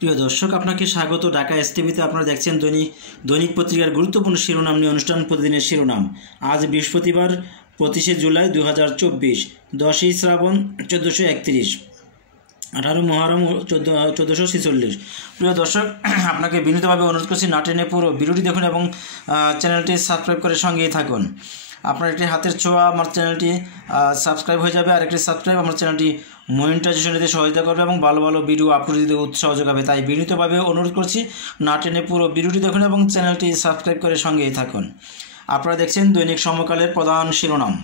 প্রিয় দর্শক, আপনাকে স্বাগত ঢাকা এসটিভিতে। আপনারা দেখছেন দৈনিক পত্রিকার গুরুত্বপূর্ণ শিরোনাম নিয়ে অনুষ্ঠান প্রতিদিনের শিরোনাম। আজ বৃহস্পতিবার 25শে জুলাই 2024, 10ই শ্রাবণ 1431, 18 মহরম 1446। প্রিয় দর্শক, আপনাকে বিনীতভাবে অনুরোধ করছি না টেনে পুরো ভিডিওটি দেখুন এবং চ্যানেলটি সাবস্ক্রাইব করে সঙ্গেই থাকুন। আপনার একটি হাতের ছোঁয়া আমার চ্যানেলটি সাবস্ক্রাইব হয়ে যাবে, আর একটি সাবস্ক্রাইব আমার চ্যানেলটি মনিটাইজেশন দিতে সহায়তা করবে এবং ভালো ভালো ভিডিও আপলোড দিতে উৎসাহ যোগাবে। তাই বিনীতভাবে অনুরোধ করছি না টেনে পুরো ভিডিওটি দেখুন এবং চ্যানেলটি সাবস্ক্রাইব করে সঙ্গেই থাকুন। আপনারা দেখছেন দৈনিক সমকালের প্রধান শিরোনাম।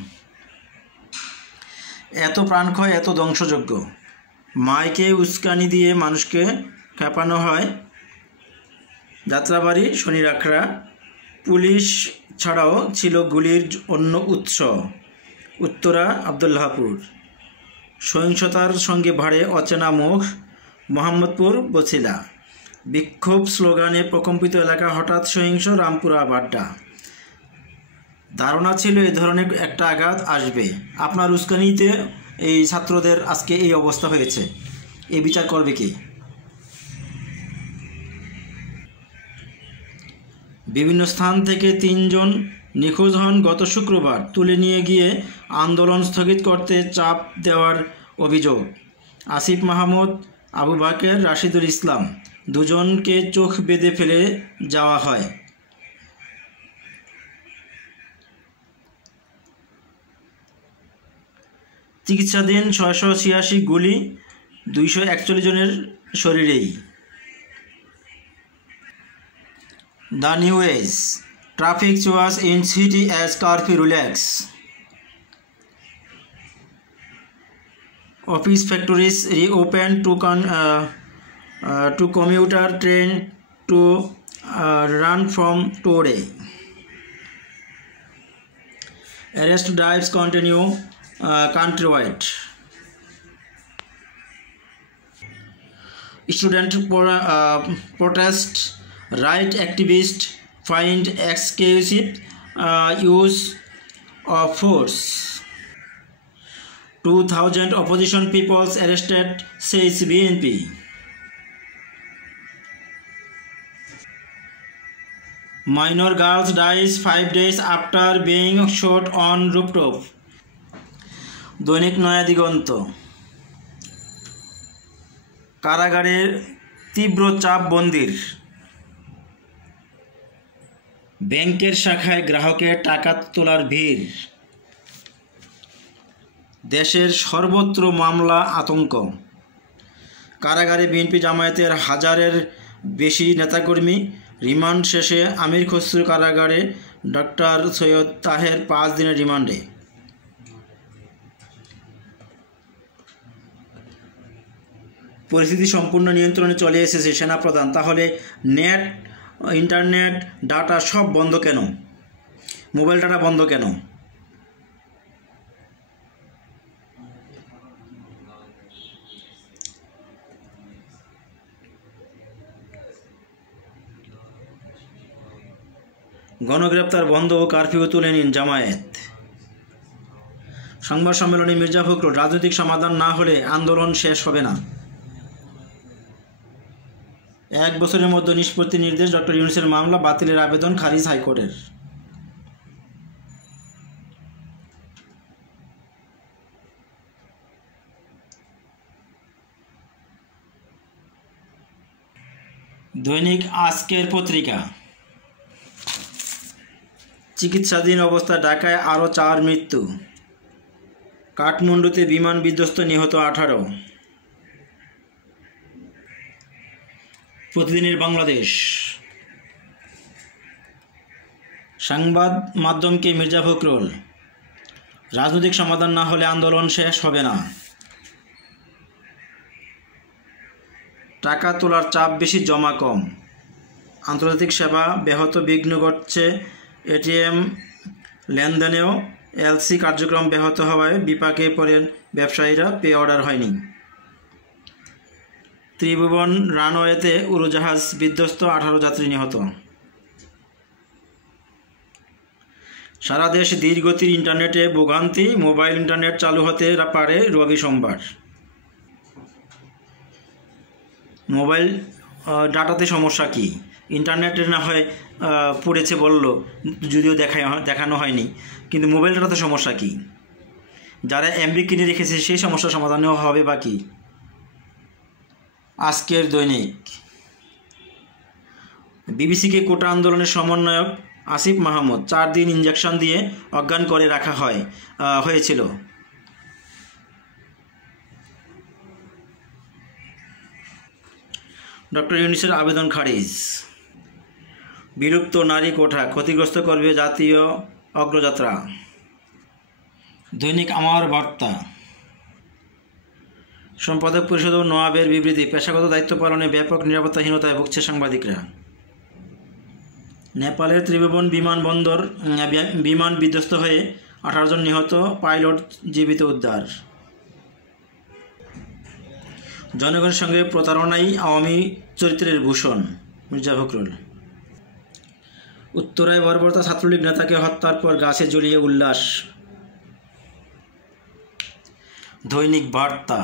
এত প্রাণক্ষয়, এত ধ্বংসযজ্ঞ, মাইকে উস্কানি দিয়ে মানুষকে খেপানো হয়। যাত্রাবাড়ি, শনিরাখড়া, পুলিশ ছাড়াও ছিল গুলির অন্য উৎস। উত্তরা, আবদুল্লাহপুর। সহিংসতার সঙ্গে ভাড়ে অচেনা মুখ। মোহাম্মদপুর, বছিলা। বিক্ষোভ স্লোগানে প্রকম্পিত এলাকা, হঠাৎ সহিংস। রামপুরা, বাড্ডা। ধারণা ছিল এ ধরনের একটা আঘাত আসবে। আপনার উস্কানিতে এই ছাত্রদের আজকে এই অবস্থা হয়েছে, এই বিচার করবে কি? বিভিন্ন স্থান থেকে 3 জন নিখোঁজ হন গত শুক্রবার। তুলে নিয়ে গিয়ে আন্দোলন স্থগিত করতে চাপ দেওয়ার অভিযোগ। আসিফ মাহমুদ, আবু বাকের, রাশিদুল ইসলাম দুজনকে চোখ বেঁধে ফেলে যাওয়া হয়। চিকিৎসাধীন 686 গুলি 241 জনের শরীরেই। The New Age. Traffic chaos in city as curfew relax. Office factories reopen to commuter train to run from today. Arrest drives continue countrywide. Student protest. Right activists find excessive use of force. 2,000 opposition people arrested, says BNP. Minor girls dies 5 days after being shot on rooftop. দৈনিক নয়া দিগন্ত। কারাগারের তীব্র চাপ বন্দির। ব্যাংকের শাখায় গ্রাহকের টাকা তোলার ভিড়। দেশের সর্বত্র মামলা, আতঙ্ক। কারাগারে বিএনপি জামায়াতের 1000-এর বেশি নেতাকর্মী। রিমান্ড শেষে আমির খসরু কারাগারে, ডক্টর সৈয়দ তাহের 5 দিনের রিমান্ডে। পরিস্থিতি সম্পূর্ণ নিয়ন্ত্রণে চলে এসেছে সেনাপ্রধান। তাহলে নেট, ইন্টারনেট, ডাটা সব বন্ধ কেন? মোবাইল ডাটা বন্ধ কেন? গণগ্রেপ্তার বন্ধ ও কারফিউ তুলে নিন জামায়াত। সংবাদ সম্মেলনে মির্জা ফখরুল, রাজনৈতিক সমাধান না হলে আন্দোলন শেষ হবে না। 1 বছরের মধ্যে নিষ্পত্তি নির্দেশ। ডক্টর ইউনূসের মামলা বাতিলের আবেদন খারিজ হাইকোর্টের। দৈনিক আজকের পত্রিকা। চিকিৎসাধীন অবস্থা ঢাকায় আরও 4 মৃত্যু। কাঠমান্ডুতে বিমান বিধ্বস্ত, নিহত 18। প্রতিদিনের বাংলাদেশ। সংবাদ মাধ্যমকে মির্জা ফখরুল, রাজনৈতিক সমাধান না হলে আন্দোলন শেষ হবে না। টাকা তোলার চাপ বেশি, জমা কম। আন্তর্জাতিক সেবা ব্যাহত, বিঘ্ন ঘটছে এটিএম লেনদেনেও। এলসি কার্যক্রম ব্যাহত হওয়ায় বিপাকে পড়েন ব্যবসায়ীরা, পে অর্ডার হয়নি। ত্রিভুবন রানওয়েতে উড়োজাহাজ বিধ্বস্ত, 18 যাত্রী নিহত। সারা দেশ ধীরগতির ইন্টারনেটে ভোগান্তি, মোবাইল ইন্টারনেট চালু হতে পারে রবি সোমবার। মোবাইল ডাটাতে সমস্যা কি? ইন্টারনেটে না হয় পড়েছে বললো, যদিও দেখানো হয়নি, কিন্তু মোবাইল ডাটাতে সমস্যা কি? যারা এমবি কিনে রেখেছে সেই সমস্যার সমাধানও হবে বা কি? আজকের দৈনিক। বিবিসিকে কোটা আন্দোলনের সমন্বয়ক আসিফ মাহমুদ 4 দিন ইঞ্জেকশন দিয়ে অজ্ঞান করে রাখা হয়েছিল। ডক্টর ইউনূসের আবেদন খারিজ। বিলুপ্ত নারী কোটা ক্ষতিগ্রস্ত করবে জাতীয় অগ্রযাত্রা। দৈনিক আমার বার্তা। সম্পাদক পরিষদ ও নোয়াবের বিবৃতি, পেশাগত দায়িত্ব পালনে ব্যাপক নিরাপত্তাহীনতায় ভুগছে সাংবাদিকরা। নেপালের ত্রিভুবন বিমানবন্দর বিমান বিধ্বস্ত হয়ে 18 জন নিহত, পাইলট জীবিত উদ্ধার। জনগণের সঙ্গে প্রতারণাই আওয়ামী চরিত্রের ভূষণ, মির্জা ফখরুল। উত্তরায় বর্বরতা, ছাত্রলীগ নেতাকে হত্যার পর গাছে ঝুলিয়ে উল্লাস। দৈনিক বার্তা।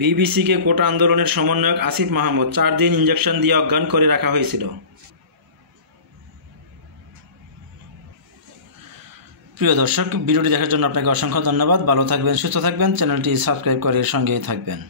বিবিসিকে কোটা আন্দোলনের সমন্বয়ক আসিফ মাহমুদ 4 দিন ইঞ্জেকশন দিয়ে অজ্ঞান করে রাখা হয়েছিল। প্রিয় দর্শক, ভিডিওটি দেখার জন্য আপনাকে অসংখ্য ধন্যবাদ। ভালো থাকবেন, সুস্থ থাকবেন, চ্যানেলটি সাবস্ক্রাইব করে সঙ্গেই থাকবেন।